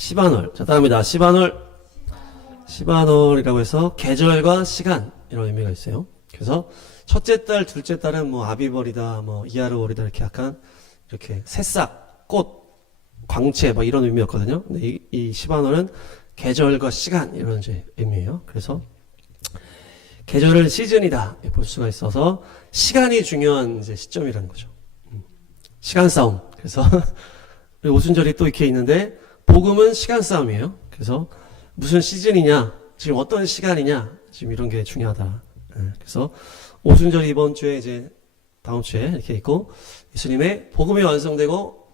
시반월. 자, 다음입니다. 시반월. 시반월이라고 해서 계절과 시간 이런 의미가 있어요. 그래서 첫째 달, 둘째 달은 뭐 아비월이다, 뭐 이하르월이다 이렇게 약간 이렇게 새싹, 꽃, 광채 뭐 이런 의미였거든요. 근데 이 시반월은 계절과 시간 이런 이제 의미예요. 그래서 계절은 시즌이다 볼 수가 있어서 시간이 중요한 이제 시점이라는 거죠. 시간 싸움. 그래서 오순절이 또 이렇게 있는데 복음은 시간 싸움이에요. 그래서 무슨 시즌이냐, 지금 어떤 시간이냐, 지금 이런 게 중요하다. 그래서 오순절이 이번 주에 이제 다음 주에 이렇게 있고 예수님의 복음이 완성되고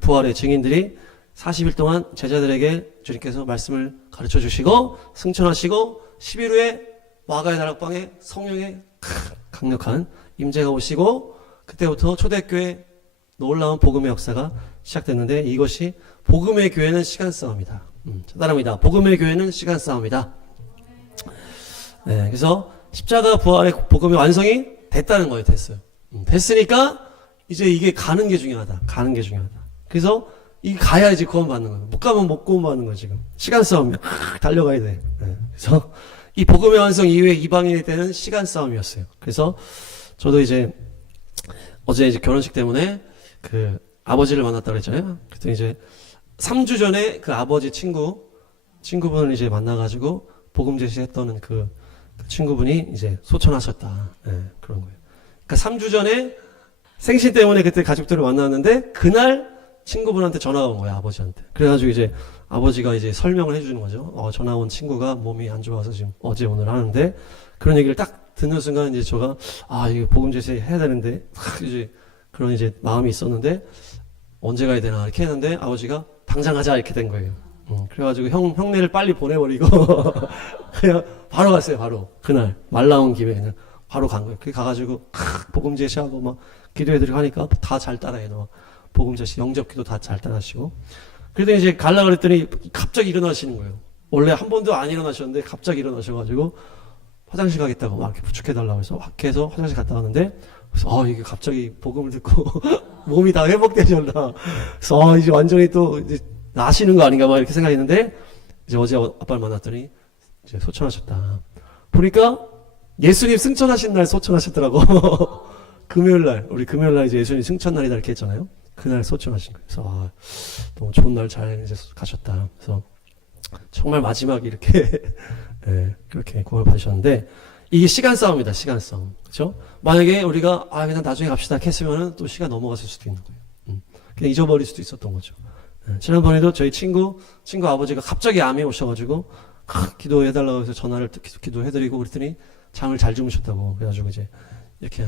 부활의 증인들이 40일 동안 제자들에게 주님께서 말씀을 가르쳐 주시고 승천하시고 10일 후에 마가의 다락방에 성령의 강력한 임재가 오시고 그때부터 초대교회 놀라운 복음의 역사가 시작됐는데 이것이 복음의 교회는 시간 싸움이다. 따라합니다. 복음의 교회는 시간 싸움이다. 네, 그래서 십자가 부활의 복음의 완성이 됐다는 거예요. 됐어요. 됐으니까 이제 이게 가는 게 중요하다. 가는 게 중요하다. 그래서 이 가야 이제 구원받는 거예요. 못 가면 못 구원받는 거예요. 지금 시간 싸움이야. 달려가야 돼. 네, 그래서 이 복음의 완성 이후에 이방인의 때는 시간 싸움이었어요. 그래서 저도 이제 어제 이제 결혼식 때문에 그 아버지를 만났다고 했잖아요. 그때 이제 3주 전에 그 아버지 친구분을 이제 만나가지고 복음 제시했던 그 친구분이 이제 소천하셨다. 네, 그런 거예요. 그러니까 3주 전에 생신 때문에 그때 가족들을 만났는데 그날 친구분한테 전화가 온 거예요. 아버지한테. 그래가지고 이제 아버지가 이제 설명을 해주는 거죠. 전화 온 친구가 몸이 안 좋아서 지금 어제 오늘 하는데 그런 얘기를 딱 듣는 순간 이제 제가 이거 복음 제시 해야 되는데 이제 그런 이제 마음이 있었는데 언제 가야 되나 이렇게 했는데 아버지가 당장 하자 이렇게 된 거예요. 그래가지고 형네를 빨리 보내버리고 그냥 바로 갔어요. 바로 그날 말 나온 김에 그냥 바로 간 거예요. 그게 가가지고 복음 제시하고 막 기도해드리고 하니까 다 잘 따라해요. 복음 제시 영접기도 다 잘 따라하시고 그러더니 이제 갈라 그랬더니 갑자기 일어나시는 거예요. 원래 한 번도 안 일어나셨는데 갑자기 일어나셔가지고 화장실 가겠다고 막 이렇게 부축해달라고 해서 학교에서 화장실 갔다 왔는데 그래서 이게 갑자기 복음을 듣고 몸이 다 회복되셨나. 그래서 이제 완전히 또 이제 나시는 거 아닌가 막 이렇게 생각했는데 이제 어제 아빠를 만났더니 이제 소천하셨다. 보니까 예수님 승천하신 날 소천하셨더라고. 우리 금요일 날 이제 예수님 승천 날이다 이렇게 했잖아요. 그날 소천하신 거예요. 그래서 너무 좋은 날 잘 이제 가셨다. 그래서 정말 마지막 이렇게 네, 그렇게 구원을 받으셨는데 이게 시간 싸움이다. 시간 싸움. 그렇죠? 만약에 우리가 그냥 나중에 갑시다 했으면은 또 시간 넘어갔을 수도 있는 거예요. 그냥 잊어버릴 수도 있었던 거죠. 네, 지난번에도 저희 친구 아버지가 갑자기 암이 오셔가지고 기도해달라고 해서 전화를 기도해드리고 그랬더니 잠을 잘 주무셨다고 그래가지고 이제 이렇게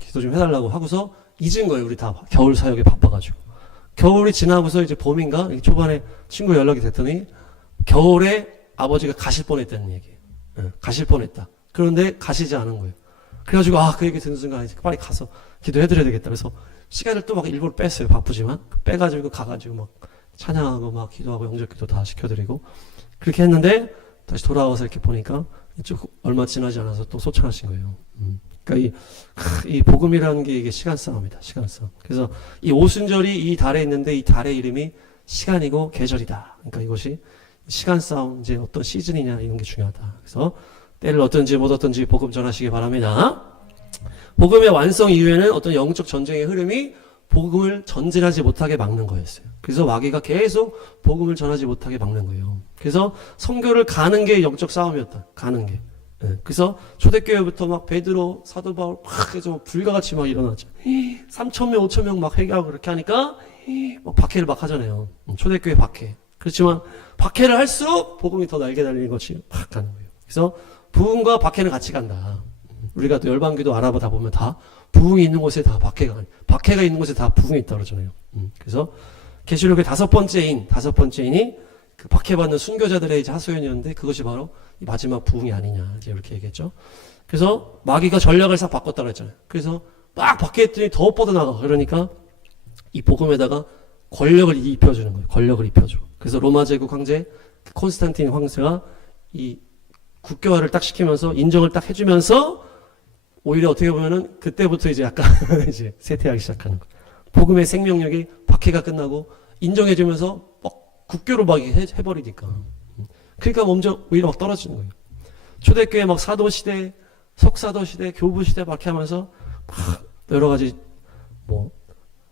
기도 좀 해달라고 하고서 잊은 거예요. 우리 다 겨울 사역에 바빠가지고 겨울이 지나고서 이제 봄인가 초반에 친구 연락이 됐더니 겨울에 아버지가 가실 뻔했다는 얘기예요. 네, 가실 뻔했다. 그런데 가시지 않은 거예요. 그래가지고 그 얘기 듣는 순간 이제 빨리 가서 기도해드려야 되겠다. 그래서 시간을 또 막 일부러 뺐어요. 바쁘지만 빼가지고 가가지고 막 찬양하고 막 기도하고 영접기도 다 시켜드리고 그렇게 했는데 다시 돌아와서 이렇게 보니까 쭉 얼마 지나지 않아서 또 소천하신 거예요. 그러니까 이 복음이라는 게 이게 시간 싸움이다. 시간 싸움. 그래서 이 오순절이 이 달에 있는데 이 달의 이름이 시간이고 계절이다. 그러니까 이것이 시간 싸움, 이제 어떤 시즌이냐 이런 게 중요하다. 그래서 때를 얻든지 못 얻든지 복음 전하시기 바랍니다. 복음의 완성 이후에는 어떤 영적 전쟁의 흐름이 복음을 전진하지 못하게 막는 거였어요. 그래서 마귀가 계속 복음을 전하지 못하게 막는 거예요. 그래서 선교를 가는 게 영적 싸움이었다. 가는 게. 네. 그래서 초대교회부터 막 베드로, 사도 바울 막 해서 불가같이 막 일어나죠. 3,000명, 5,000명 막 회개하고 그렇게 하니까 막 박해를 막 하잖아요. 초대교회 박해. 그렇지만 박해를 할수록 복음이 더 날개 달리는 것이 막 가는 거예요. 그래서 부흥과 박해는 같이 간다. 우리가 또 열방기도 알아보다 보면 다 부흥이 있는 곳에 다 박해가 있는 곳에 다 부흥이 있다 그러잖아요. 그래서 계시록의 다섯 번째인이 그 박해받는 순교자들의 이제 하소연이었는데 그것이 바로 이 마지막 부흥이 아니냐 이제 이렇게 얘기했죠. 그래서 마귀가 전략을 싹 바꿨다고 했잖아요. 그래서 막 박해했더니 더 뻗어나가. 그러니까 이 복음에다가 권력을 입혀주는 거예요. 권력을 입혀줘. 그래서 로마 제국 황제 콘스탄틴 황제가 이 국교화를 딱 시키면서 인정을 딱 해주면서 오히려 어떻게 보면은 그때부터 이제 약간 이제 쇠퇴하기 시작하는 거예요. 복음의 생명력이 박해가 끝나고 인정해주면서 막 국교로 막 해버리니까. 그러니까 먼저 오히려 막 떨어지는 거예요. 초대교회 막 사도시대, 석사도시대, 교부시대 막 이렇게 하면서 막 여러 가지 뭐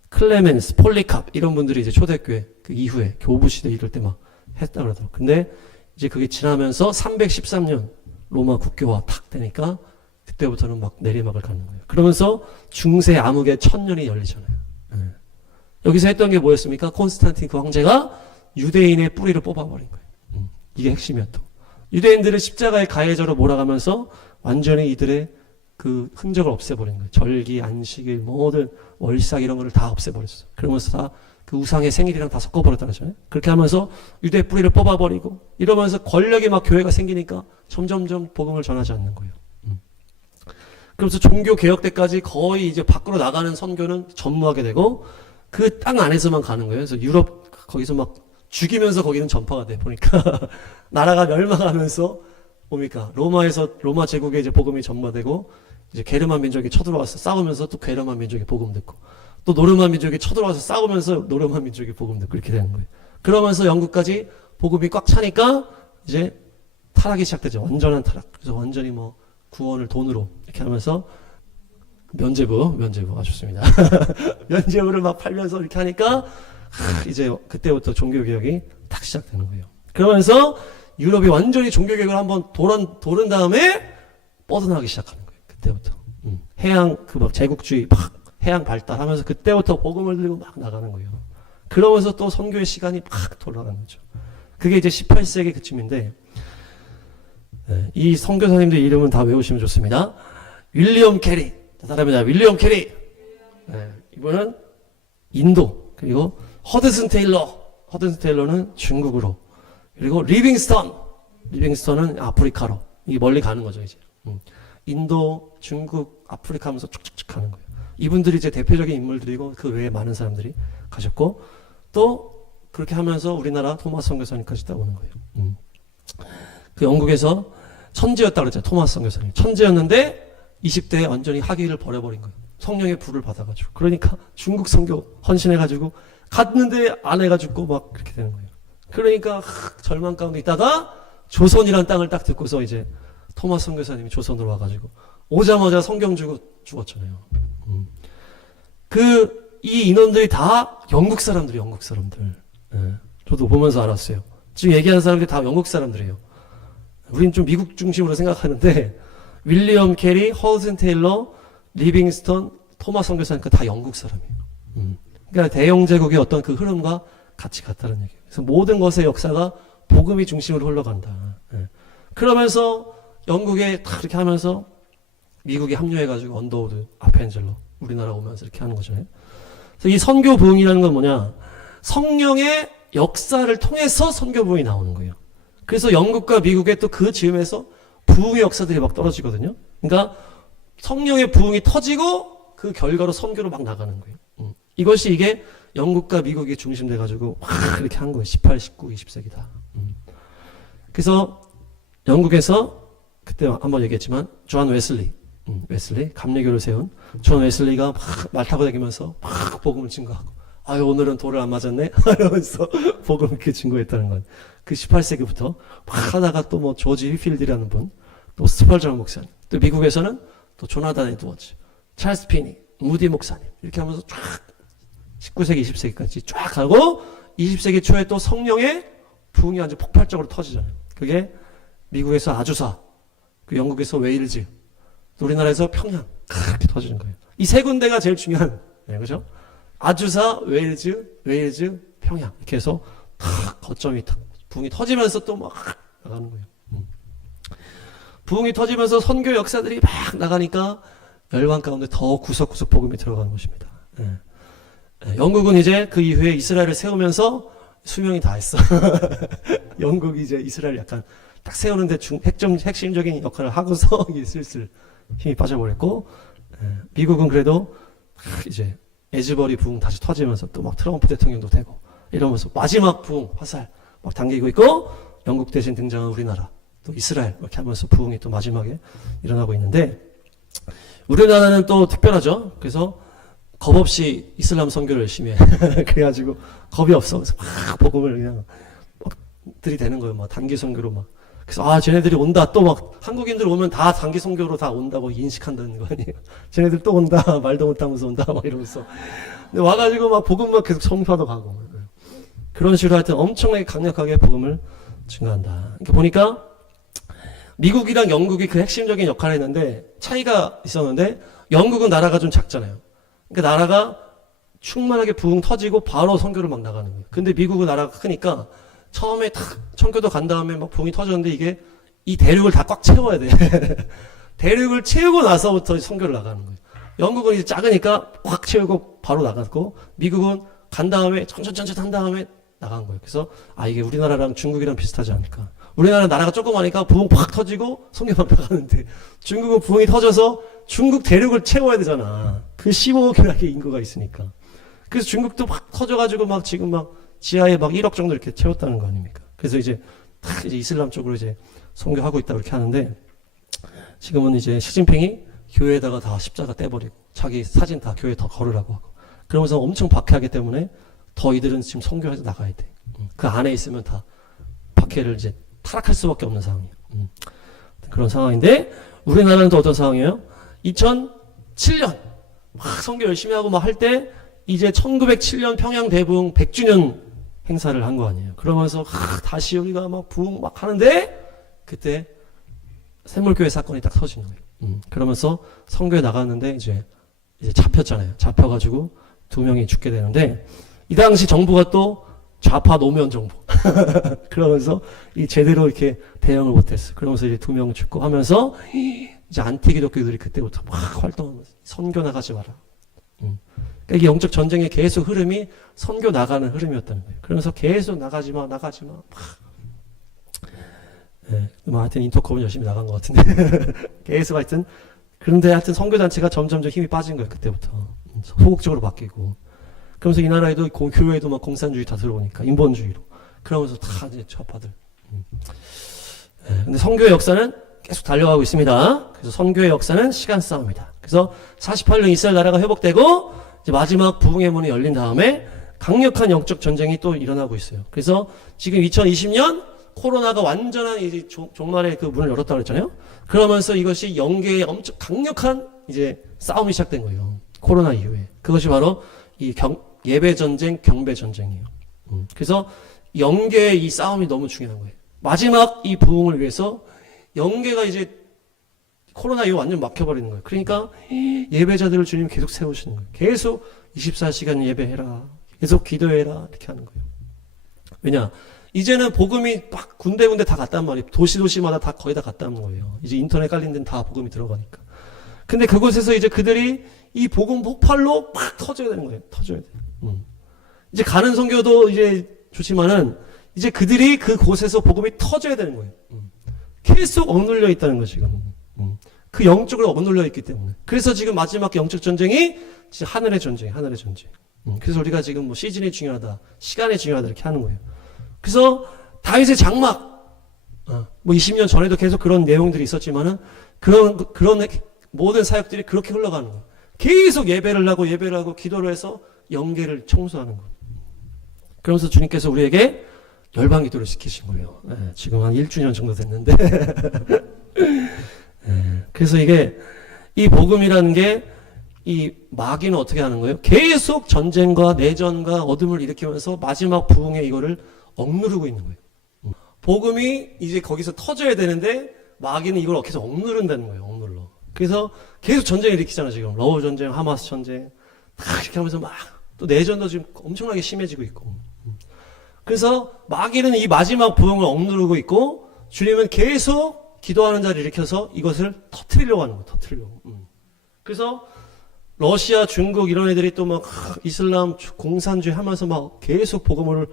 클레멘스, 폴리캅 이런 분들이 이제 초대교회 그 이후에 교부시대 이럴 때 막 했다 그러더라고요. 근데 이제 그게 지나면서 313년 로마 국교화 탁 되니까 그때부터는 막 내리막을 가는 거예요. 그러면서 중세 암흑의 천년이 열리잖아요. 여기서 했던 게 뭐였습니까? 콘스탄틴 그 황제가 유대인의 뿌리를 뽑아버린 거예요. 이게 핵심이었죠. 유대인들을 십자가의 가해자로 몰아가면서 완전히 이들의 그 흔적을 없애버린 거예요. 절기, 안식일, 모든 월삭 이런 거를 다 없애버렸어요. 그러면서 다 그 우상의 생일이랑 다 섞어버렸다는 거잖아요. 그렇게 하면서 유대 뿌리를 뽑아버리고 이러면서 권력이 막 교회가 생기니까 점점점 복음을 전하지 않는 거예요. 그러면서 종교 개혁 때까지 거의 이제 밖으로 나가는 선교는 전무하게 되고 그 땅 안에서만 가는 거예요. 그래서 유럽 거기서 막 죽이면서 거기는 전파가 돼 보니까 나라가 멸망하면서 뭡니까? 로마 제국에 이제 복음이 전파되고 이제 게르만 민족이 쳐들어와서 싸우면서 또 게르만 민족이 복음 듣고 또 노르만 민족이 쳐들어와서 싸우면서 노르만 민족이 복음 듣고 이렇게 되는 거예요. 그러면서 영국까지 복음이 꽉 차니까 이제 타락이 시작되죠. 완전한 타락. 그래서 완전히 뭐 구원을 돈으로 이렇게 하면서 면죄부 좋습니다. 면죄부를 막 팔면서 이렇게 하니까 이제 그때부터 종교개혁이 딱 시작되는 거예요. 그러면서 유럽이 완전히 종교개혁을 한번 도른 다음에 뻗어나가기 시작하는 거예요. 그때부터 해양 그 막 제국주의 막 해양 발달하면서 그때부터 복음을 들고 막 나가는 거예요. 그러면서 또 선교의 시간이 막 돌아가는 거죠. 그게 이제 18세기 그쯤인데 이 선교사님들 이름은 다 외우시면 좋습니다. 윌리엄 캐리, 사람이다. 윌리엄 캐리. 이분은 인도. 그리고 허드슨 테일러는 중국으로. 그리고 리빙스턴은 아프리카로. 이게 멀리 가는 거죠 이제. 인도, 중국, 아프리카 하면서 쭉쭉쭉 가는 거예요. 이분들이 이제 대표적인 인물들이고 그 외에 많은 사람들이 가셨고 또 그렇게 하면서 우리나라 토마스 선교사님까지 딱 오는 거예요. 그 영국에서 천재였다 그랬잖아요. 토마스 선교사님. 천재였는데 20대에 완전히 학위를 버려버린 거예요. 성령의 불을 받아가지고. 그러니까 중국 선교 헌신해가지고 갔는데 아내가 죽고 막 그렇게 되는 거예요. 그러니까 절망 가운데 있다가 조선이라는 땅을 딱 듣고서 이제 토마스 선교사님이 조선으로 와가지고 오자마자 성경 주고 죽었잖아요. 이 인원들이 다 영국 사람들. 저도 보면서 알았어요. 지금 얘기하는 사람들이 다 영국 사람들이에요. 우린 좀 미국 중심으로 생각하는데 윌리엄 캐리, 허드슨 테일러, 리빙스턴, 토마스 선교사니까 다 영국 사람이에요. 그러니까 대영 제국의 어떤 그 흐름과 같이 같다는 얘기예요. 그래서 모든 것의 역사가 복음이 중심으로 흘러간다. 그러면서 영국에 다 이렇게 하면서 미국이 합류해가지고 언더우드, 아펜젤러 우리나라 오면서 이렇게 하는 거죠. 그래서 이 선교 부흥이라는 건 뭐냐? 성령의 역사를 통해서 선교 부흥이 나오는 거예요. 그래서 영국과 미국의 또 그 즈음에서 부흥의 역사들이 막 떨어지거든요. 그러니까 성령의 부흥이 터지고 그 결과로 선교로 막 나가는 거예요. 이것이 이게 영국과 미국이 중심돼가지고 막 이렇게 한 거예요. 18, 19, 20세기 다. 그래서 영국에서 그때 한번 얘기했지만 존 웨슬리 감리교를 세운 존 웨슬리가 막 말 타고 다니면서 막 복음을 증거하고 아유 오늘은 돌을 안 맞았네 하면서 복음을 이렇게 증거했다는 건 그 18세기부터 막 하다가 또 뭐 조지 휘필드라는 분, 또 스펄전 목사님, 또 미국에서는 또 조나단 에드워즈, 찰스 피니, 무디 목사님 이렇게 하면서 쫙 19세기 20세기까지 쫙 하고 20세기 초에 또 성령의 부흥이 완전 폭발적으로 터지잖아요. 그게 미국에서 아주사, 그 영국에서 웨일즈, 우리나라에서 평양 그렇게 터지는 거예요. 이 세 군데가 제일 중요한, 그죠? 아주사, 웨일즈, 평양 이렇게 해서 탁 거점이 탁 부흥이 터지면서 또 막 나가는 거예요. 부흥이 터지면서 선교 역사들이 막 나가니까 열방 가운데 더 구석구석 복음이 들어가는 것입니다. 영국은 이제 그 이후에 이스라엘을 세우면서 수명이 다 했어. 영국이 이제 이스라엘 약간 딱 세우는데 핵심적인 역할을 하고서 슬슬 힘이 빠져버렸고, 미국은 그래도 이제 에즈버리 부흥 다시 터지면서 또 막 트럼프 대통령도 되고 이러면서 마지막 부흥 화살 막 당기고 있고, 영국 대신 등장한 우리나라 또 이스라엘 이렇게 하면서 부흥이 또 마지막에 일어나고 있는데, 우리나라는 또 특별하죠. 그래서 겁 없이 이슬람 선교를 열심히 해. 그래가지고 겁이 없어. 그래서 막 복음을 그냥 들이 되는 거예요. 막 단기 선교로 막. 그래서 쟤네들이 온다. 또 막 한국인들 오면 다 단기 선교로 다 온다고 인식한다는 거 아니에요. 쟤네들 또 온다. 말도 못하면서 온다. 막 이러면서. 근데 와가지고 막 복음만 계속 선포하러 가고. 그런 식으로 하여튼 엄청나게 강력하게 복음을 증가한다. 이렇게 보니까 미국이랑 영국이 그 핵심적인 역할을 했는데 차이가 있었는데 영국은 나라가 좀 작잖아요. 그러니까 나라가 충만하게 부흥 터지고 바로 선교를 막 나가는 거예요. 근데 미국은 나라가 크니까 처음에 탁 선교도 간 다음에 막 부흥이 터졌는데 이게 이 대륙을 다 꽉 채워야 돼. 대륙을 채우고 나서부터 선교를 나가는 거예요. 영국은 이제 작으니까 꽉 채우고 바로 나갔고 미국은 간 다음에 천천히 한 다음에 나간 거예요. 그래서 이게 우리나라랑 중국이랑 비슷하지 않을까. 우리나라 나라가 조그마니까 부흥 팍 터지고 선교 막 나가는데 중국은 부흥이 터져서 중국 대륙을 채워야 되잖아. 그 15억이라는 인구가 있으니까. 그래서 중국도 막 터져가지고 막 지금 막 지하에 막 1억 정도 이렇게 채웠다는 거 아닙니까? 그래서 이제 딱 이제 이슬람 쪽으로 이제 선교하고 있다 그렇게 하는데 지금은 이제 시진핑이 교회에다가 다 십자가 떼버리고 자기 사진 다 교회에 더 걸으라고 하고 그러면서 엄청 박해하기 때문에 더 이들은 지금 선교해서 나가야 돼. 그 안에 있으면 다 박해를 이제 타락할 수밖에 없는 상황이에요. 그런 상황인데 우리나라는 또 어떤 상황이에요? 2007년 막 선교 열심히 하고 막 할 때 이제 1907년 평양 대부흥 100주년 행사를 한 거 아니에요. 그러면서 다시 우리가 막 부흥 막 하는데 그때 샘물교회 사건이 딱 터지는 거예요. 그러면서 선교에 나갔는데 이제 잡혔잖아요. 잡혀가지고 2명이 죽게 되는데 이 당시 정부가 또 좌파 노무현 정부. 그러면서 이 제대로 이렇게 대응을 못했어. 그러면서 이제 2명 죽고 하면서 이제 안티기독교들이 그때부터 막 활동하면서 선교 나가지 마라. 그러니까 이게 영적 전쟁의 계속 흐름이 선교 나가는 흐름이었다는 거예요. 그러면서 계속 나가지 마. 네, 뭐 하여튼 인터컵은 열심히 나간 것 같은데 계속 하여튼 그런데 하여튼 선교 단체가 점점 힘이 빠진 거예요. 그때부터 소극적으로 바뀌고. 그러면서 이 나라에도 교회에도 막 공산주의 다 들어오니까 인본주의로 그러면서 다 이제 좌파들. 근데 선교의 역사는 계속 달려가고 있습니다. 그래서 선교의 역사는 시간 싸움이다. 그래서 48년 이스라엘 나라가 회복되고 이제 마지막 부흥의 문이 열린 다음에 강력한 영적 전쟁이 또 일어나고 있어요. 그래서 지금 2020년 코로나가 완전한 이제 종말의 그 문을 열었다고 그랬잖아요. 그러면서 이것이 영계의 엄청 강력한 이제 싸움이 시작된 거예요. 코로나 이후에. 그것이 바로 이 예배 전쟁, 경배 전쟁이에요. 그래서 영계의 이 싸움이 너무 중요한 거예요. 마지막 이 부흥을 위해서 영계가 이제 코로나 이후 완전 막혀버리는 거예요. 그러니까 예배자들을 주님 계속 세우시는 거예요. 계속 24시간 예배해라. 계속 기도해라. 이렇게 하는 거예요. 왜냐? 이제는 복음이 막 군데군데 다 갔단 말이에요. 도시마다 다 거의 다 갔다는 거예요. 이제 인터넷 깔린 데는 다 복음이 들어가니까. 근데 그곳에서 이제 그들이 이 복음 폭발로 막 터져야 되는 거예요. 터져야 돼요. 이제 가는 선교도 이제 좋지만은 이제 그들이 그곳에서 복음이 터져야 되는 거예요. 계속 억눌려 있다는 거 지금. 그 영적으로 억눌려 있기 때문에. 그래서 지금 마지막 영적 전쟁이 하늘의 전쟁. 그래서 우리가 지금 뭐 시즌이 중요하다, 시간이 중요하다 이렇게 하는 거예요. 그래서 다윗의 장막, 뭐 20년 전에도 계속 그런 내용들이 있었지만은 그런 모든 사역들이 그렇게 흘러가는 거예요. 계속 예배를 하고 기도를 해서 영계를 청소하는 거예요. 그러면서 주님께서 우리에게 열방 기도를 시키신 거예요. 네, 지금 한 1주년 정도 됐는데. 네, 그래서 이게 이 복음이라는 게 이 마귀는 어떻게 하는 거예요? 계속 전쟁과 내전과 어둠을 일으키면서 마지막 부흥의 이거를 억누르고 있는 거예요. 복음이 이제 거기서 터져야 되는데 마귀는 이걸 계속 억누른다는 거예요. 억눌러. 그래서 계속 전쟁을 일으키잖아 지금. 러우 전쟁, 하마스 전쟁 다 이렇게 하면서 막 또 내전도 지금 엄청나게 심해지고 있고. 그래서 마귀는 이 마지막 부흥을 억누르고 있고 주님은 계속 기도하는 자를 일으켜서 이것을 터뜨리려고 하는 거예요. 터뜨리려고. 그래서 러시아, 중국 이런 애들이 또 막 이슬람 공산주의 하면서 막 계속 복음을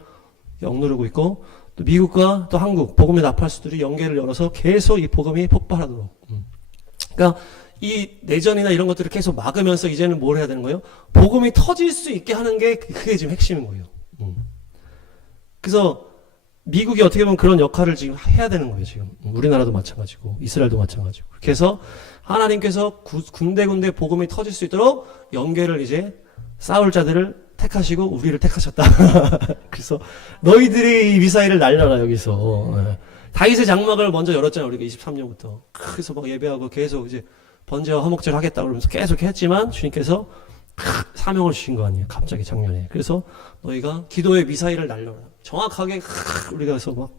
억누르고 있고 또 미국과 또 한국 복음의 나팔수들이 연계를 열어서 계속 이 복음이 폭발하도록. 그러니까 이 내전이나 이런 것들을 계속 막으면서 이제는 뭘 해야 되는 거예요? 복음이 터질 수 있게 하는 게 그게 지금 핵심인 거예요. 그래서 미국이 어떻게 보면 그런 역할을 지금 해야 되는 거예요, 지금. 우리나라도 마찬가지고, 이스라엘도 마찬가지고. 그래서 하나님께서 군데군데 복음이 터질 수 있도록 연계를 이제 싸울 자들을 택하시고 우리를 택하셨다. 그래서 너희들이 이 미사일을 날려라 여기서. 다윗의 장막을 먼저 열었잖아요. 우리가 23년부터. 그래서 막 예배하고 계속 이제 번제와 화목제를 하겠다 그러면서 계속 했지만 주님께서 사명을 주신 거 아니에요. 갑자기 작년에. 그래서 너희가 기도의 미사일을 날려라. 정확하게 우리가 그래서 막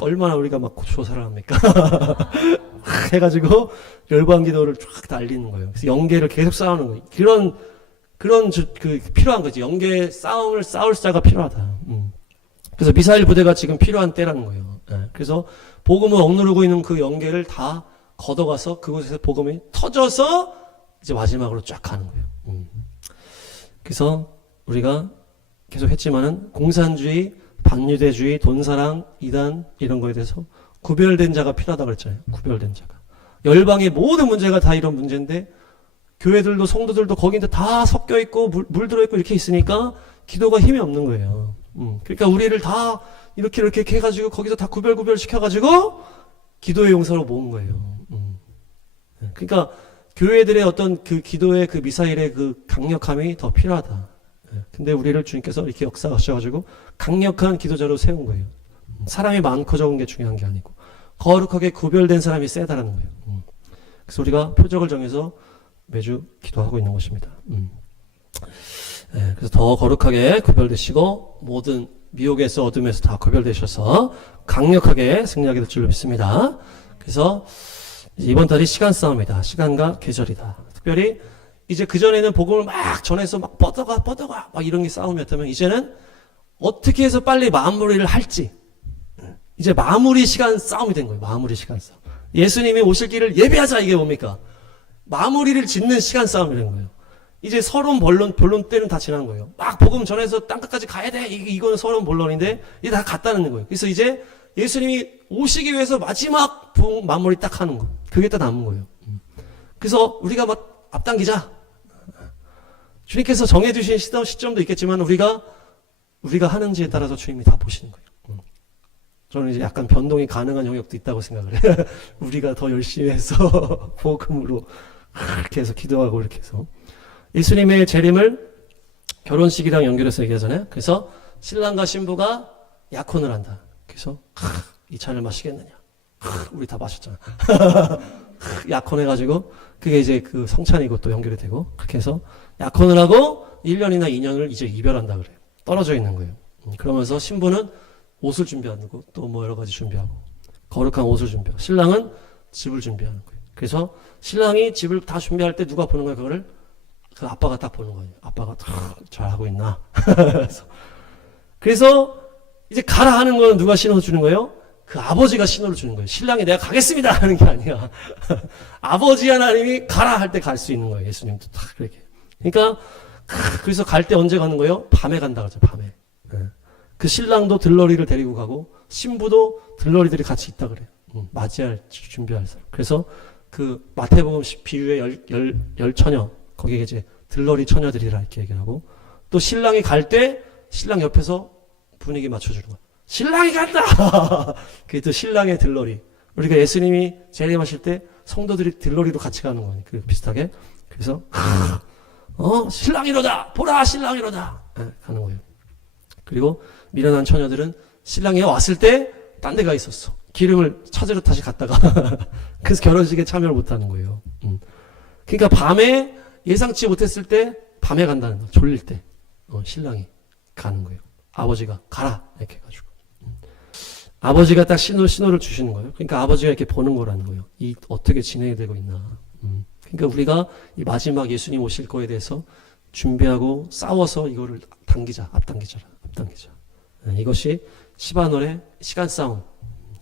얼마나 우리가 막 조사를 합니까? 해가지고 열방 기도를 쫙 날리는 거예요. 그래서 영계를 계속 싸우는 거예요. 그런 필요한 거지. 영계 싸움을 싸울 자가 필요하다. 그래서 미사일 부대가 지금 필요한 때라는 거예요. 그래서 복음을 억누르고 있는 그 영계를 다 걷어가서 그곳에서 복음이 터져서 이제 마지막으로 쫙 가는 거예요. 그래서 우리가 계속 했지만은 공산주의, 반유대주의, 돈사랑, 이단 이런 거에 대해서 구별된 자가 필요하다고 그랬잖아요. 구별된 자가. 열방의 모든 문제가 다 이런 문제인데 교회들도 성도들도 거기 다 섞여 있고 물들어 있고 이렇게 있으니까 기도가 힘이 없는 거예요. 그러니까 우리를 다 이렇게 해가지고 거기서 다 구별 시켜가지고 기도의 용사로 모은 거예요. 그러니까 교회들의 어떤 그 기도의 그 미사일의 그 강력함이 더 필요하다. 근데 우리를 주님께서 이렇게 역사하셔가지고 강력한 기도자로 세운 거예요. 사람이 많고 적은 게 중요한 게 아니고 거룩하게 구별된 사람이 세다라는 거예요. 그래서 우리가 표적을 정해서 매주 기도하고 있는 것입니다. 그래서 더 거룩하게 구별되시고 모든 미혹에서 어둠에서 다 구별되셔서 강력하게 승리하게 될 줄로 믿습니다. 그래서 이번 달이 시간 싸움이다. 시간과 계절이다. 특별히 이제 그전에는 복음을 막 전해서 막 뻗어가 막 이런 게 싸움이었다면 이제는 어떻게 해서 빨리 마무리를 할지 이제 마무리 시간 싸움이 된 거예요. 마무리 시간 싸움. 예수님이 오실 길을 예배하자 이게 뭡니까? 마무리를 짓는 시간 싸움이 된 거예요. 이제 서론 본론 때는 다 지난 거예요. 막 복음 전해서 땅끝까지 가야 돼. 이거는 서론 본론인데 이게 다 갔다는 거예요. 그래서 이제 예수님이 오시기 위해서 마지막 부흥 마무리 딱 하는 거. 그게 딱 남은 거예요. 그래서 우리가 막 앞당기자. 주님께서 정해주신 시점도 있겠지만 우리가 하는지에 따라서 주님이 다 보시는 거예요. 저는 이제 약간 변동이 가능한 영역도 있다고 생각을 해요. 우리가 더 열심히 해서 복음으로 이렇게 해서 기도하고 이렇게 해서 예수님의 재림을 결혼식이랑 연결해서 얘기하잖아요. 그래서 신랑과 신부가 약혼을 한다. 그래서 이 차를 마시겠느냐? 우리 다 마셨잖아. 약혼해가지고 그게 이제 그 성찬이고 또 연결이 되고 그렇게 해서 약혼을 하고 1년이나 2년을 이제 이별한다 그래요. 떨어져 있는 거예요. 그러면서 신부는 옷을 준비하고 또 뭐 여러 가지 준비하고 거룩한 옷을 준비하고 신랑은 집을 준비하는 거예요. 그래서 신랑이 집을 다 준비할 때 누가 보는 거예요? 그거를 그 아빠가 딱 보는 거예요. 아빠가 잘하고 있나? 그래서 이제 가라 하는 거는 누가 신호를 주는 거예요? 그 아버지가 신호를 주는 거예요. 신랑이 내가 가겠습니다 하는 게 아니야. 아버지 하나님이 가라 할 때 갈 수 있는 거예요. 예수님도 딱 그렇게. 그러니까 그래서 갈 때 언제 가는 거예요? 밤에 간다 그러죠. 밤에. 그 신랑도 들러리를 데리고 가고 신부도 들러리들이 같이 있다 그래요. 맞이할 준비할 사람. 그래서 그 마태복음 비유의 열 처녀 거기에 이제 들러리 처녀들이라 이렇게 얘기를 하고 또 신랑이 갈 때 신랑 옆에서 분위기 맞춰주는 거야. 신랑이 간다! 그게 또 신랑의 들러리. 우리가 예수님이 재림하실 때 성도들이 들러리로 같이 가는 거예요. 그 비슷하게. 그래서 신랑이로다! 보라 신랑이로다! 가는 거예요. 그리고 미련한 처녀들은 신랑이 왔을 때 딴 데 가 있었어. 기름을 찾으러 다시 갔다가 그래서 결혼식에 참여를 못하는 거예요. 그러니까 밤에 예상치 못했을 때 밤에 간다는 거예요. 졸릴 때 신랑이 가는 거예요. 아버지가 가라 이렇게 해가지고 아버지가 딱 신호를 주시는 거예요. 그러니까 아버지가 이렇게 보는 거라는 거예요. 이 어떻게 진행이 되고 있나. 그러니까 우리가 이 마지막 예수님 오실 거에 대해서 준비하고 싸워서 이거를 앞당기자. 이것이 시바놀의 시간 싸움.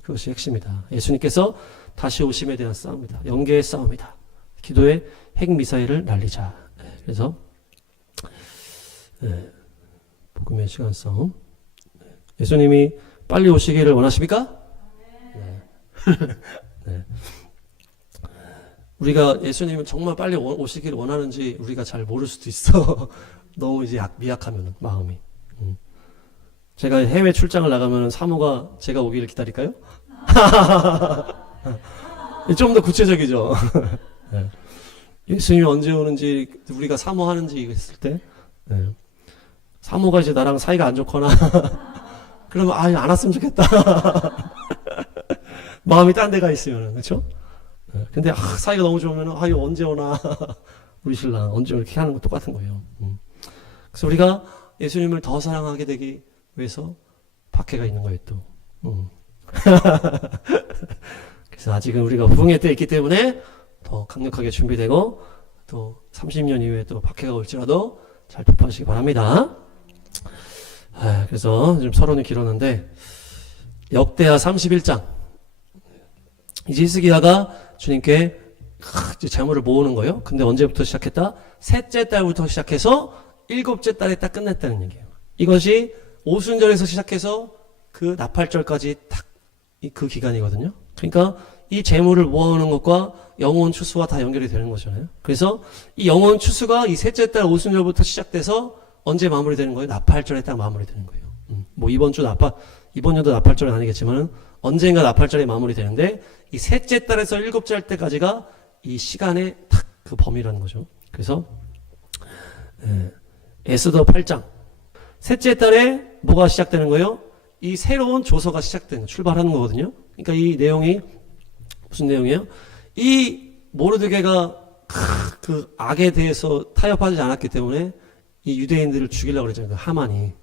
그것이 핵심이다. 예수님께서 다시 오심에 대한 싸움이다. 영계의 싸움이다. 기도의 핵미사일을 날리자. 그래서 복음의 시간 싸움. 예수님이 빨리 오시기를 원하십니까? 네. 네. 우리가 예수님은 정말 빨리 오시기를 원하는지 우리가 잘 모를 수도 있어. 너무 이제 미약하면 마음이. 제가 해외 출장을 나가면 사모가 제가 오기를 기다릴까요? 좀 더 구체적이죠. 네. 예수님이 언제 오는지 우리가 사모하는지 했을 때 사모가 이제 나랑 사이가 안 좋거나 그러면 안 왔으면 좋겠다. 마음이 딴 데가 있으면은, 그렇죠? 근데 사이가 너무 좋으면은 이거 언제 오나 우리 신랑 언제 이렇게 하는 거 똑같은 거예요. 그래서 우리가 예수님을 더 사랑하게 되기 위해서 박해가 있는 거예요 또. 그래서 아직은 우리가 부흥의 때 있기 때문에 더 강력하게 준비되고 또 30년 이후에 또 박해가 올지라도 잘 돌파하시기 바랍니다. 그래서 지금 서론이 길었는데 역대하 31장 이제 히스기야가 주님께 이제 재물을 모으는 거예요. 근데 언제부터 시작했다? 셋째 달부터 시작해서 일곱째 달에 딱 끝냈다는 얘기예요. 이것이 오순절에서 시작해서 그 나팔절까지 딱 그 기간이거든요. 그러니까 이 재물을 모아오는 것과 영혼 추수와 다 연결이 되는 거잖아요. 그래서 이 영혼 추수가 이 셋째 달 오순절부터 시작돼서 언제 마무리되는 거예요? 나팔절에 딱 마무리되는 거예요. 뭐 이번 연도 나팔절은 아니겠지만은 언젠가 나팔절에 마무리되는데 이 셋째 달에서 일곱째 할 때까지가 이 시간의 딱 그 범위라는 거죠. 그래서 에스더 8장 셋째 달에 뭐가 시작되는 거예요? 이 새로운 조서가 시작되는 출발하는 거거든요. 그러니까 이 내용이 무슨 내용이에요? 이 모르드게가 그 악에 대해서 타협하지 않았기 때문에 이 유대인들을 죽이려고 그랬잖아요. 그 하만이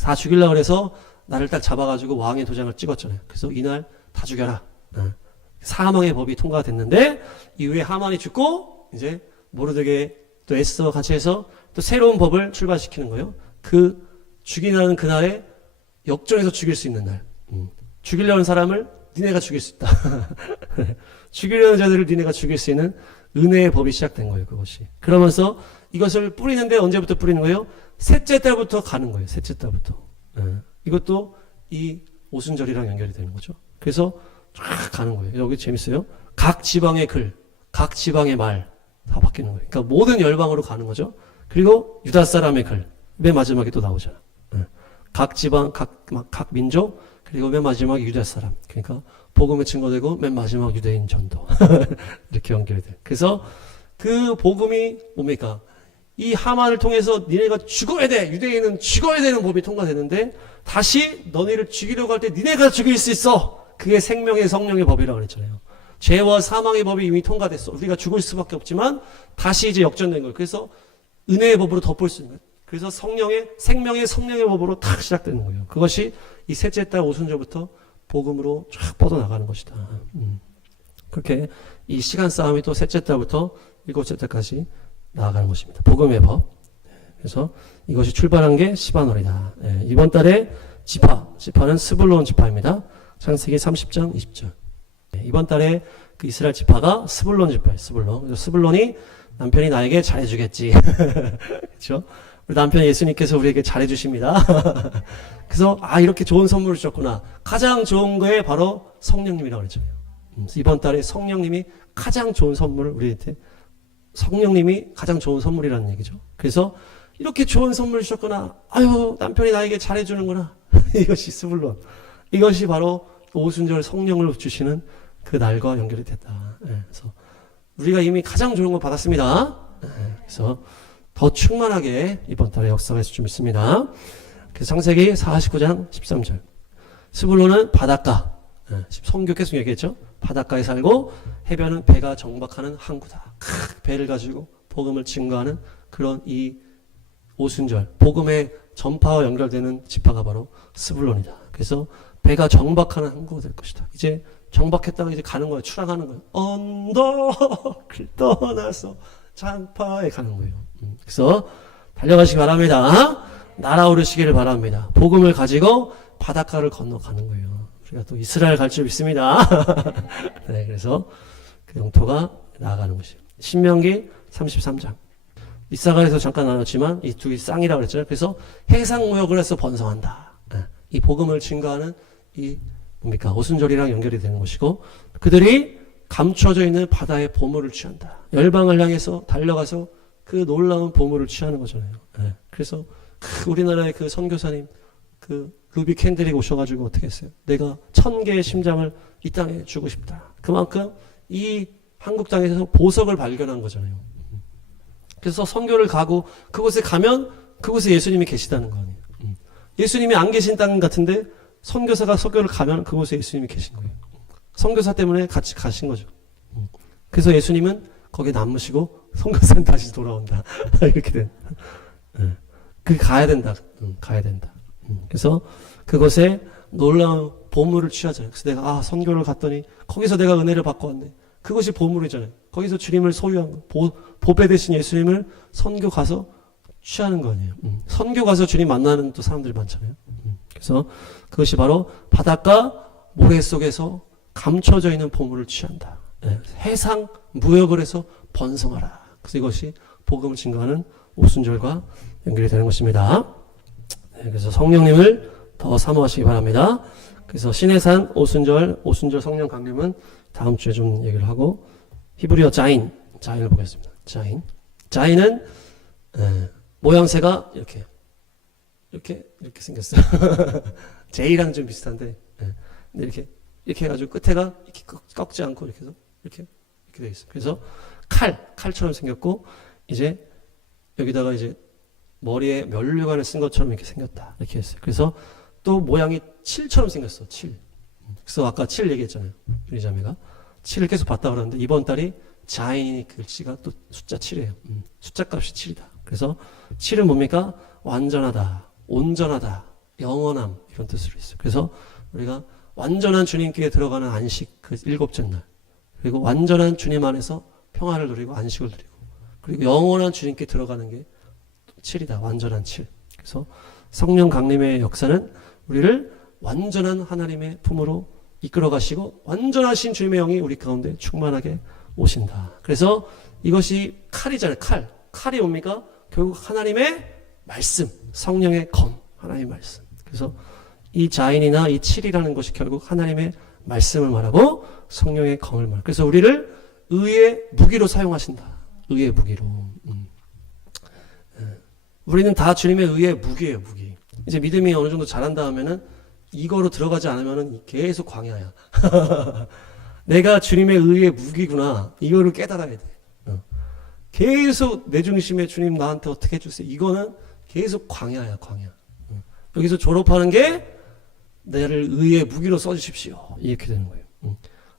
다 죽이려고 그래서 나를 딱 잡아가지고 왕의 도장을 찍었잖아요. 그래서 이날 다 죽여라. 사망의 법이 통과됐는데 이후에 하만이 죽고 이제 모르드게 또 에스더 같이 해서 또 새로운 법을 출발시키는 거예요. 그 죽이라는 그날에 역전해서 죽일 수 있는 날. 죽이려는 사람을 니네가 죽일 수 있다. 죽이려는 자들을 니네가 죽일 수 있는 은혜의 법이 시작된 거예요. 그것이. 그러면서 이것을 뿌리는데 언제부터 뿌리는 거예요? 셋째 달부터 가는 거예요. 셋째 달부터. 이것도 이 오순절이랑 연결이 되는 거죠. 그래서 쫙 가는 거예요. 여기 재밌어요. 각 지방의 글, 각 지방의 말 다 바뀌는 거예요. 그러니까 모든 열방으로 가는 거죠. 그리고 유다 사람의 글, 맨 마지막에 또 나오잖아. 각 지방, 각 민족, 그리고 맨 마지막에 유다 사람. 그러니까 복음의 증거되고 맨 마지막 유대인 전도. 이렇게 연결이 돼요. 그래서 그 복음이 뭡니까? 이 하만을 통해서 니네가 죽어야 돼. 유대인은 죽어야 되는 법이 통과되는데 다시 너네를 죽이려고 할 때 니네가 죽일 수 있어. 그게 생명의 성령의 법이라고 그랬잖아요. 죄와 사망의 법이 이미 통과됐어. 우리가 죽을 수밖에 없지만 다시 이제 역전된 거예요. 그래서 은혜의 법으로 덮을 수 있는 거예요. 그래서 생명의 성령의 법으로 탁 시작되는 거예요. 그것이 이 셋째 달 오순절부터 복음으로 쫙 뻗어나가는 것이다. 그렇게 이 시간 싸움이 또 셋째 달부터 일곱째 달까지 나아가는 것입니다. 복음의 법. 그래서 이것이 출발한 게 시바놀이다. 이번 달에 지파는 스불론 지파입니다. 창세기 30장 20절. 이번 달에 그 이스라엘 지파가 스불론 지파예요. 스불론이 남편이 나에게 잘해주겠지. 그렇죠? 우리 남편 예수님께서 우리에게 잘해주십니다. 그래서 이렇게 좋은 선물을 주셨구나. 가장 좋은 거에 바로 성령님이라고 그랬잖아요. 이번 달에 성령님이 가장 좋은 선물을 우리한테 성령님이 가장 좋은 선물이라는 얘기죠. 그래서 이렇게 좋은 선물을 주셨구나. 남편이 나에게 잘해주는구나. 이것이 스불론. 이것이 바로 오순절 성령을 주시는 그 날과 연결이 됐다. 그래서 우리가 이미 가장 좋은 거 받았습니다. 그래서 더 충만하게 이번 달에 역사가 있을 줄 믿습니다. 그래서 창세기 49장 13절. 스불론은 바닷가. 성교 계속 얘기했죠. 바닷가에 살고 해변은 배가 정박하는 항구다. 배를 가지고 복음을 증거하는 그런 이 오순절 복음의 전파와 연결되는 지파가 바로 스불론이다. 그래서 배가 정박하는 항구가 될 것이다. 이제 정박했다가 이제 가는 거예요. 출항하는 거예요. 언덕을 떠나서 장파에 가는 거예요. 그래서 달려가시기 바랍니다. 날아오르시기를 바랍니다. 복음을 가지고 바닷가를 건너가는 거예요. 우리가 또 이스라엘 갈 줄 믿습니다. 네, 그래서 그 영토가 나아가는 것이에요. 신명기 33장. 이사가에서 잠깐 나눴지만 이 둘이 쌍이라고 그랬잖아요. 그래서 해상무역을 해서 번성한다. 이 복음을 증거하는 이 뭡니까? 오순절이랑 연결이 되는 것이고 그들이 감춰져 있는 바다의 보물을 취한다. 열방을 향해서 달려가서 그 놀라운 보물을 취하는 거잖아요. 그래서 우리나라의 그 선교사님 그 루비 캔들이 오셔가지고 어떻게 했어요? 내가 1000개의 심장을 이 땅에 주고 싶다. 그만큼 이 한국 땅에서 보석을 발견한 거잖아요. 그래서 선교를 가고 그곳에 가면 그곳에 예수님이 계시다는 거 아니에요. 예수님이 안 계신 땅 같은데 선교사가 설교를 가면 그곳에 예수님이 계신 거예요. 선교사 때문에 같이 가신 거죠. 그래서 예수님은 거기에 남으시고 선교사는 다시 돌아온다. 이렇게 된. 그 가야 된다. 가야 된다. 그래서 그것에 놀라운 보물을 취하잖아요. 그래서 내가 선교를 갔더니 거기서 내가 은혜를 받고 왔네. 그것이 보물이잖아요. 거기서 주님을 소유한 거. 보배 되신 예수님을 선교 가서 취하는 거 아니에요. 선교 가서 주님 만나는 또 사람들이 많잖아요. 그래서 그것이 바로 바닷가 모래 속에서 감춰져 있는 보물을 취한다. 해상 무역을 해서 번성하라. 그래서 이것이 복음을 증거하는 오순절과 연결이 되는 것입니다. 그래서 성령님을 더 사모하시기 바랍니다. 그래서 신해산 오순절 성령 강림은 다음 주에 좀 얘기를 하고, 히브리어 자인을 보겠습니다. 자인은 모양새가 이렇게 생겼어요. 제이랑 좀 비슷한데, 근데 이렇게 해가지고 끝에가 이렇게 꺾지 않고 이렇게 해서 이렇게 되어 있어요. 그래서 칼처럼 생겼고, 이제 여기다가 이제 머리에 면류관을 쓴 것처럼 이렇게 생겼다. 이렇게 했어요. 그래서 또 모양이 7처럼 생겼어. 7. 그래서 아까 7 얘기했잖아요. 유리자매가 7을 계속 봤다 그러는데 이번 달이 자인이 글씨가 또 숫자 7이에요. 숫자 값이 7이다. 그래서 7은 뭡니까? 완전하다, 온전하다, 영원함, 이런 뜻으로 있어요. 그래서 우리가 완전한 주님께 들어가는 안식, 그 7째 날, 그리고 완전한 주님 안에서 평화를 누리고 안식을 누리고, 그리고 영원한 주님께 들어가는 게 7이다. 완전한 7. 그래서 성령 강림의 역사는 우리를 완전한 하나님의 품으로 이끌어 가시고 완전하신 주님의 영이 우리 가운데 충만하게 오신다. 그래서 이것이 칼이잖아요. 칼이 뭡니까? 결국 하나님의 말씀, 성령의 검, 하나님의 말씀. 그래서 이 자인이나 이 7이라는 것이 결국 하나님의 말씀을 말하고 성령의 검을 말하고, 그래서 우리를 의의 무기로 사용하신다. 의의 무기로. 우리는 다 주님의 의의 무기예요. 무기. 이제 믿음이 어느 정도 자란다 하면은 이거로 들어가지 않으면은 계속 광야야. 내가 주님의 의의 무기구나. 이거를 깨달아야 돼. 계속 내 중심에 주님 나한테 어떻게 해주세요. 이거는 계속 광야야. 광야. 여기서 졸업하는 게 나를 의의 무기로 써주십시오. 이렇게 되는 거예요.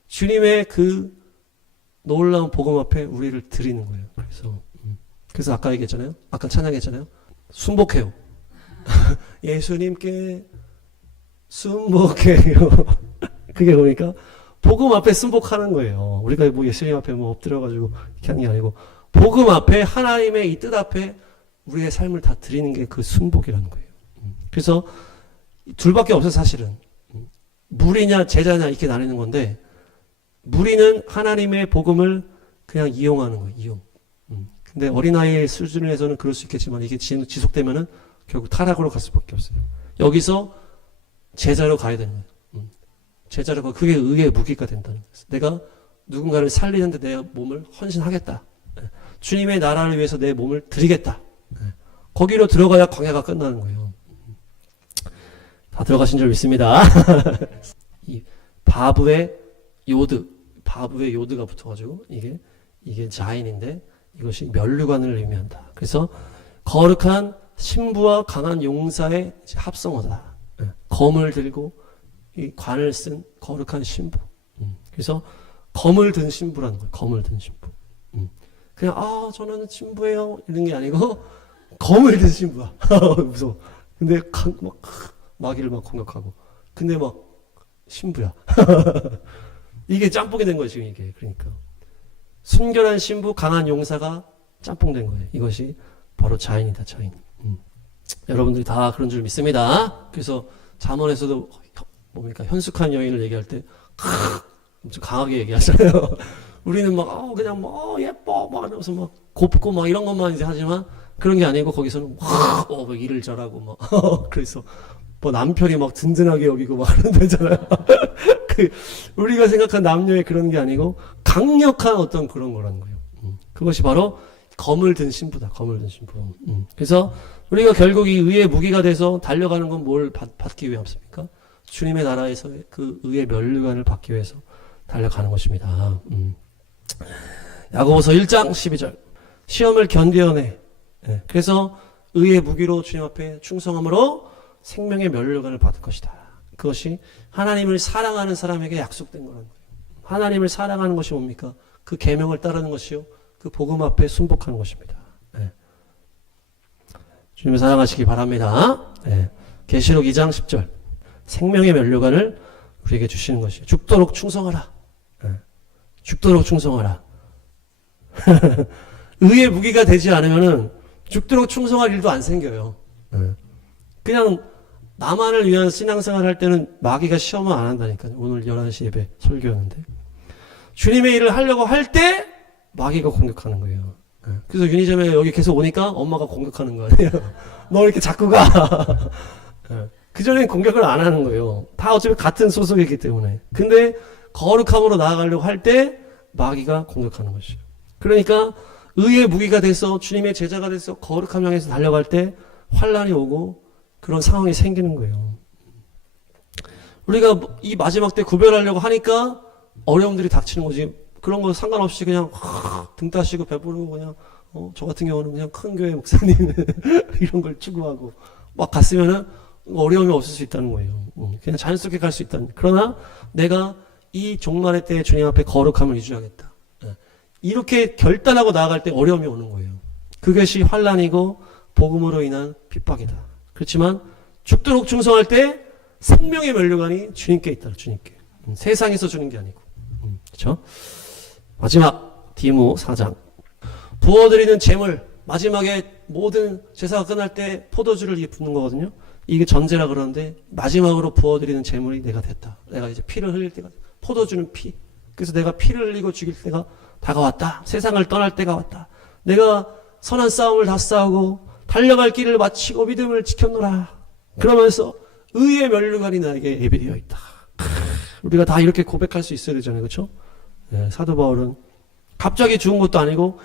주님의 그 놀라운 복음 앞에 우리를 드리는 거예요. 그래서 아까 얘기했잖아요. 아까 찬양했잖아요. 순복해요. 예수님께 순복해요. 그게 뭡니까? 복음 앞에 순복하는 거예요. 우리가 뭐 예수님 앞에 뭐 엎드려가지고 이렇게 하는 게 아니고, 복음 앞에 하나님의 이 뜻 앞에 우리의 삶을 다 드리는 게 그 순복이라는 거예요. 그래서 둘밖에 없어요. 사실은 무리냐 제자냐 이렇게 나뉘는 건데, 무리는 하나님의 복음을 그냥 이용하는 거예요. 이용. 근데 어린아이의 수준에서는 그럴 수 있겠지만 이게 지속되면은 결국 타락으로 갈 수밖에 없어요. 여기서 제자로 가야 되는 거예요. 제자로 가, 그게 의의 무기가 된다는 거예요. 내가 누군가를 살리는데 내 몸을 헌신하겠다. 주님의 나라를 위해서 내 몸을 드리겠다. 거기로 들어가야 광야가 끝나는 거예요. 다 들어가신 줄 믿습니다. 이 바브의 요드가 붙어가지고 이게 자인인데 이것이 면류관을 의미한다. 그래서 거룩한 신부와 강한 용사의 합성어다. 검을 들고 이 관을 쓴 거룩한 신부. 그래서 검을 든 신부라는 거예요. 검을 든 신부. 그냥 저는 신부예요 이런 게 아니고 검을 든 신부야. 무서워. 근데 마귀를 막 공격하고, 근데 막 신부야. 이게 짬뽕이 된 거예요 지금 이게. 그러니까 순결한 신부, 강한 용사가 짬뽕된 거예요. 이것이 바로 자인이다. 자인. 여러분들이 다 그런 줄 믿습니다. 그래서 잠언에서도 뭡니까? 현숙한 여인을 얘기할 때 엄청 강하게 얘기하잖아요. 우리는 막 그냥 예뻐 막 이러면서 막 곱고 막 이런 것만 이제 하지만, 그런 게 아니고 거기서는 막 일을 잘하고 막 그래서 뭐 남편이 막 든든하게 여기고 막 그런 데잖아요. 우리가 생각한 남녀의 그런 게 아니고 강력한 어떤 그런 거라는 거예요. 그것이 바로 검을 든 신부다. 검을 든 신부. 그래서 우리가 결국 이 의의 무기가 돼서 달려가는 건 뭘 받기 위함입니까? 주님의 나라에서의 그 의의 면류관을 받기 위해서 달려가는 것입니다. 야고보서 1장 12절. 시험을 견뎌내. 그래서 의의 무기로 주님 앞에 충성함으로 생명의 면류관을 받을 것이다. 그것이 하나님을 사랑하는 사람에게 약속된 거라는 거예요. 하나님을 사랑하는 것이 뭡니까? 그 계명을 따르는 것이요, 그 복음 앞에 순복하는 것입니다. 네. 주님을 사랑하시기 바랍니다. 네. 계시록 2장 10절 생명의 면류관을 우리에게 주시는 것이에요. 죽도록 충성하라. 네. 죽도록 충성하라. 의의 무기가 되지 않으면은 죽도록 충성할 일도 안 생겨요. 네. 그냥 나만을 위한 신앙생활 할 때는 마귀가 시험을 안 한다니까요. 오늘 11시 예배 설교였는데 주님의 일을 하려고 할 때 마귀가 공격하는 거예요. 그래서 유니점에 여기 계속 오니까 엄마가 공격하는 거 아니에요. 너 이렇게 자꾸 가. 그전엔 공격을 안 하는 거예요. 다 어차피 같은 소속이기 때문에. 근데 거룩함으로 나아가려고 할 때 마귀가 공격하는 것이에요. 그러니까 의의 무기가 돼서 주님의 제자가 돼서 거룩함 향해서 달려갈 때 환란이 오고 그런 상황이 생기는 거예요. 우리가 이 마지막 때 구별하려고 하니까 어려움들이 닥치는 거지. 그런 거 상관없이 그냥 등 따시고 배부르고 그냥 저 같은 경우는 그냥 큰 교회 목사님 이런 걸 추구하고 막 갔으면은 어려움이 없을 수 있다는 거예요. 그냥 자연스럽게 갈 수 있다는. 그러나 내가 이 종말의 때에 주님 앞에 거룩함을 유지하겠다. 이렇게 결단하고 나아갈 때 어려움이 오는 거예요. 그것이 환란이고 복음으로 인한 핍박이다. 그렇지만 죽도록 충성할 때 생명의 면류관이 주님께 있다. 주님께. 세상에서 주는 게 아니고. 그렇죠? 마지막 디모 4장. 부어드리는 제물. 마지막에 모든 제사가 끝날 때 포도주를 이게 붓는 거거든요. 이게 전제라 그러는데 마지막으로 부어드리는 제물이 내가 됐다. 내가 이제 피를 흘릴 때가 포도주는 피. 그래서 내가 피를 흘리고 죽일 때가 다가왔다. 세상을 떠날 때가 왔다. 내가 선한 싸움을 다 싸우고 달려갈 길을 마치고 믿음을 지켰노라. 그러면서 의의 면류관이 나에게 예비되어 있다. 우리가 다 이렇게 고백할 수 있어야 되잖아요. 그렇죠? 네, 사도 바울은 갑자기 죽은 것도 아니고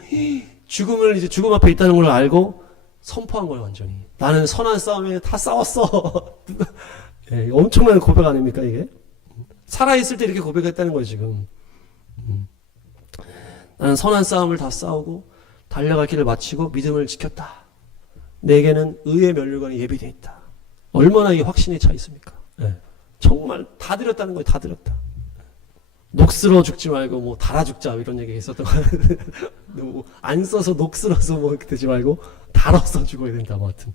죽음을 이제 죽음 앞에 있다는 걸 알고 선포한 거예요. 완전히. 나는 선한 싸움에 다 싸웠어. 네, 엄청난 고백 아닙니까 이게? 살아있을 때 이렇게 고백했다는 거예요. 지금. 나는 선한 싸움을 다 싸우고 달려갈 길을 마치고 믿음을 지켰다. 내게는 의의 면류관이 예비되어 있다. 얼마나 이 확신이 차 있습니까? 네. 정말 다 드렸다는 거예요. 다 드렸다. 녹슬어 죽지 말고 뭐 달아 죽자 이런 얘기가 있었던 거예요. 안 써서 녹슬어서 뭐 이렇게 되지 말고 달아서 죽어야 된다. 뭐 하여튼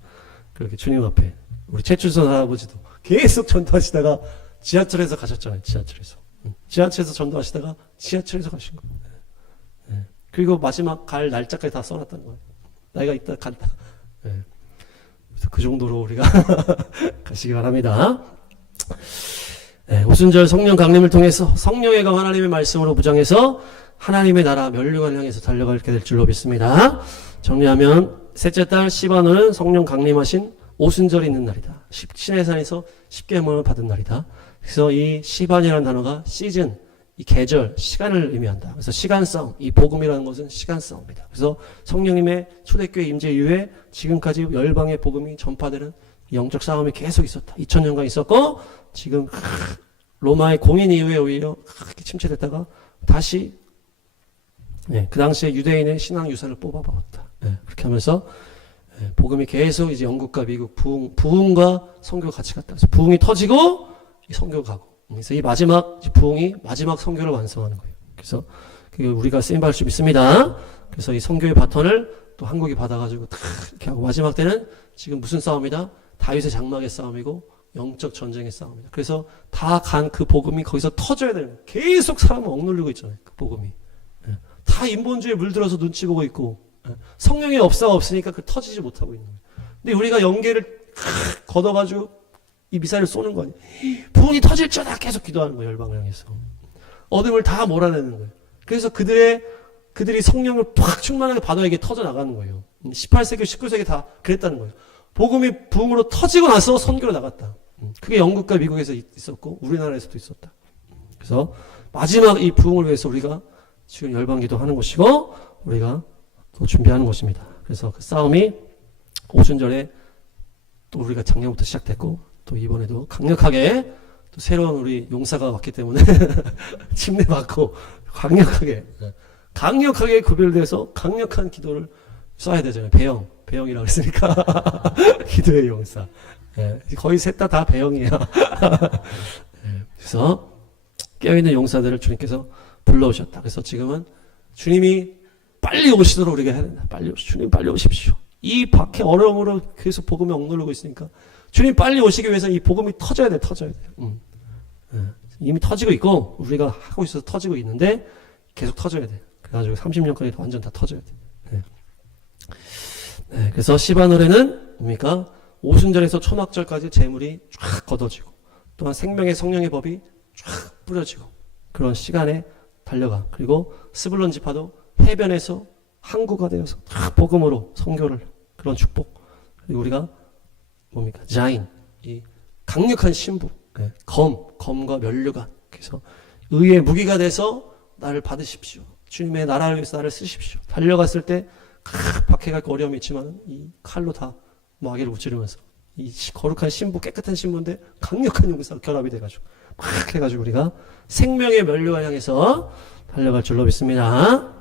그렇게 주님 앞에 우리 최출선 할아버지도 계속 전도하시다가 지하철에서 가셨잖아요. 지하철에서 전도하시다가 지하철에서 가신 거예요. 네. 그리고 마지막 갈 날짜까지 다 써놨다는 거예요. 나이가 있다 간다. 네. 그래서 그 정도로 우리가 가시기 바랍니다. 네, 오순절 성령 강림을 통해서 성령의 강 하나님의 말씀으로 무장해서 하나님의 나라 면류관을 향해서 달려가게 될 줄로 믿습니다. 정리하면 셋째 달 시바노는 성령 강림하신 오순절이 있는 날이다. 시내산에서 십계명을 받은 날이다. 그래서 이 시반이라는 단어가 시즌, 이 계절, 시간을 의미한다. 그래서 시간성, 이 복음이라는 것은 시간성입니다. 그래서 성령님의 초대교회 임재 이후에 지금까지 열방의 복음이 전파되는 영적 싸움이 계속 있었다. 2000년간 있었고 지금 로마의 공인 이후에 오히려 크게 침체됐다가 다시 그 당시에 유대인의 신앙 유산을 뽑아먹었다. 그렇게 하면서 복음이 계속 이제 영국과 미국 부흥과 선교가 같이 갔다. 그래서 부흥이 터지고 선교가 가고. 그래서 이 마지막 부흥이 마지막 선교를 완성하는 거예요. 그래서 우리가 쓰임 받을 수 있습니다. 그래서 이 선교의 바톤을 또 한국이 받아가지고 이렇게 하고 마지막 때는 지금 무슨 싸움이다? 다윗의 장막의 싸움이고 영적 전쟁의 싸움이다. 그래서 다 간 그 복음이 거기서 터져야 되는 거예요. 계속 사람을 억누르고 있잖아요. 그 복음이. 다 인본주의에 물들어서 눈치 보고 있고 성령의 역사가 없으니까 그 터지지 못하고 있는 거예요. 근데 우리가 연계를 걷어가지고 이 미사일을 쏘는 거 아니에요. 부흥이 터질 줄알아 계속 기도하는 거예요. 열방을 향해서. 어둠을 다 몰아내는 거예요. 그래서 그들이 성령을 팍 충만하게 받아야 이게 터져나가는 거예요. 18세기, 19세기 다 그랬다는 거예요. 복음이 부흥으로 터지고 나서 선교로 나갔다. 그게 영국과 미국에서 있었고 우리나라에서도 있었다. 그래서 마지막 이 부흥을 위해서 우리가 지금 열방기도 하는 것이고 우리가 또 준비하는 것입니다. 그래서 그 싸움이 오순절에 또 우리가 작년부터 시작됐고 또 이번에도 강력하게 또 새로운 우리 용사가 왔기 때문에 침례받고 강력하게 구별돼서 강력한 기도를 써야 되잖아요. 배영. 배영이라고 했으니까 기도의 용사. 예, 거의 셋 다 배영이야. 예, 그래서 깨어있는 용사들을 주님께서 불러오셨다. 그래서 지금은 주님이 빨리 오시도록 우리가 해야 된다. 주님 빨리 오십시오. 이 박해 어려움으로 계속 복음이 억누르고 있으니까 주님 빨리 오시기 위해서 이 복음이 터져야 돼. 예, 이미 터지고 있고 우리가 하고 있어서 터지고 있는데 계속 터져야 돼. 그래가지고 30년까지 완전 다 터져야 돼. 네. 네, 그래서 시바노래는 뭡니까? 오순절에서 초막절까지 재물이 쫙 걷어지고 또한 생명의 성령의 법이 쫙 뿌려지고 그런 시간에 달려가. 그리고 스불론 지파도 해변에서 항구가 되어서 다 복음으로 선교를 그런 축복. 그리고 우리가 뭡니까? 자인, 이 강력한 신부, 네, 검과 면류관. 그래서 의의 무기가 돼서 나를 받으십시오. 주님의 나라를 위해서 나를 쓰십시오. 달려갔을 때 박해갈 어려움이 있지만 이 칼로 다 마귀를 무찌르면서 이 거룩한 신부, 깨끗한 신부인데 강력한 용사가 결합이 돼가지고 막 해가지고 우리가 생명의 면류관 향해서 달려갈 줄로 믿습니다.